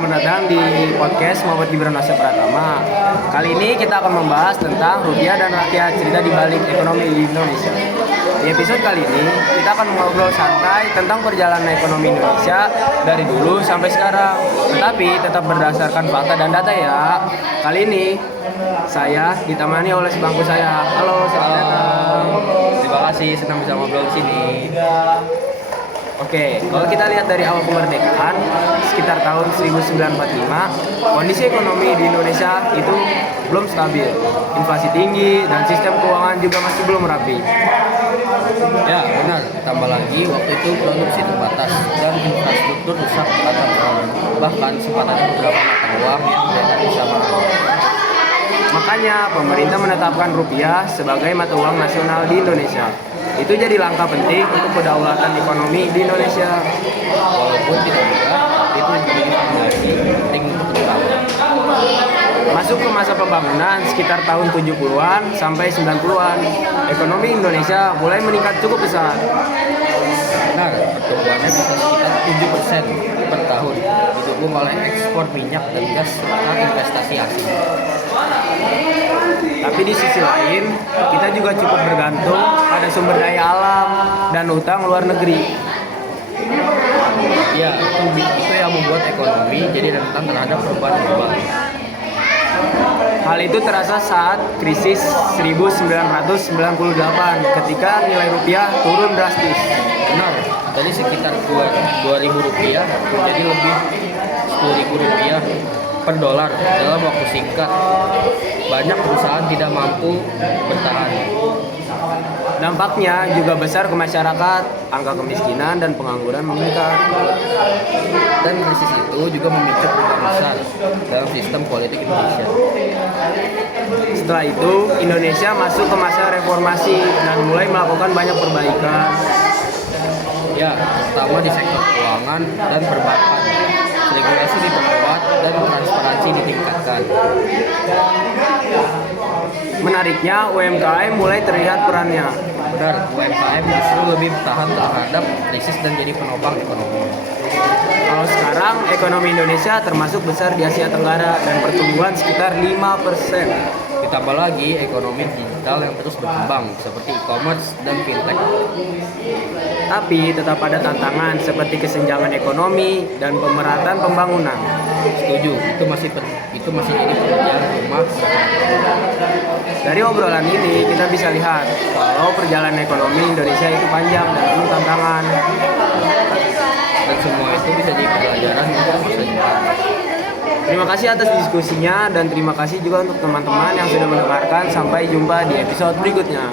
selamat datang di podcast Muhammad Gibran Asya Pratama. Kali ini kita akan membahas tentang rupiah dan rakyat, cerita di balik ekonomi di Indonesia. Di episode kali ini, kita akan mengobrol santai tentang perjalanan ekonomi Indonesia dari dulu sampai sekarang. Tetapi tetap berdasarkan fakta dan data ya. Kali ini, saya ditemani oleh sebangku saya. Halo, selamat datang. Terima kasih, senang bisa ngobrol di sini. Oke, kalau kita lihat dari awal kemerdekaan, sekitar tahun 1945, kondisi ekonomi di Indonesia itu belum stabil. Inflasi tinggi dan sistem keuangan juga masih belum rapi. Ya, benar. Tambah lagi, waktu itu produksi terbatas dan infrastruktur rusak atau bahkan sempat ada beberapa mata uang yang tidak bisa mengakui. Makanya, pemerintah menetapkan rupiah sebagai mata uang nasional di Indonesia. Itu jadi langkah penting untuk kedaulatan ekonomi di Indonesia. Walaupun tidak mudah, itu menjadi fondasi penting untuk bersama. Masuk ke masa pembangunan sekitar tahun 70-an sampai 90-an, ekonomi Indonesia mulai meningkat cukup besar. Benar, pertumbuhannya bisa sekitar 7% per tahun, didukung oleh ekspor minyak dan gas serta investasi asing. Tapi di sisi lain, kita juga cukup bergantung pada sumber daya alam dan utang luar negeri. Ya, itu yang membuat ekonomi jadi rentan terhadap perubahan global. Hal itu terasa saat krisis 1998 ketika nilai rupiah turun drastis. Benar, dari sekitar 2.000 rupiah menjadi lebih 10.000 rupiah per dolar dalam waktu singkat. Banyak perusahaan tidak mampu bertahan. Dampaknya juga besar ke masyarakat, angka kemiskinan dan pengangguran meningkat. Dan krisis itu juga memicu perubahan besar dalam sistem politik Indonesia. Setelah itu, Indonesia masuk ke masa reformasi dan mulai melakukan banyak perbaikan. Ya, terutama di sektor keuangan dan perbankan. Regulasi diperkuat dan transparansi ditingkatkan. Menariknya, UMKM mulai terlihat perannya. Benar, UMKM justru lebih bertahan terhadap krisis dan jadi penopang ekonomi. Kalau sekarang, ekonomi Indonesia termasuk besar di Asia Tenggara dan pertumbuhan sekitar 5%. Ditambah lagi ekonomi digital yang terus berkembang seperti e-commerce dan fintech. Tapi tetap ada tantangan seperti kesenjangan ekonomi dan pemerhatan pembangunan. Setuju, itu masih jadi pekerjaan rumah. Dari obrolan ini kita bisa lihat kalau perjalanan ekonomi Indonesia itu panjang dan penuh tantangan. Dan semua itu bisa jadi pelajaran untuk masa depan. Terima kasih atas diskusinya dan terima kasih juga untuk teman-teman yang sudah mendengarkan. Sampai jumpa di episode berikutnya.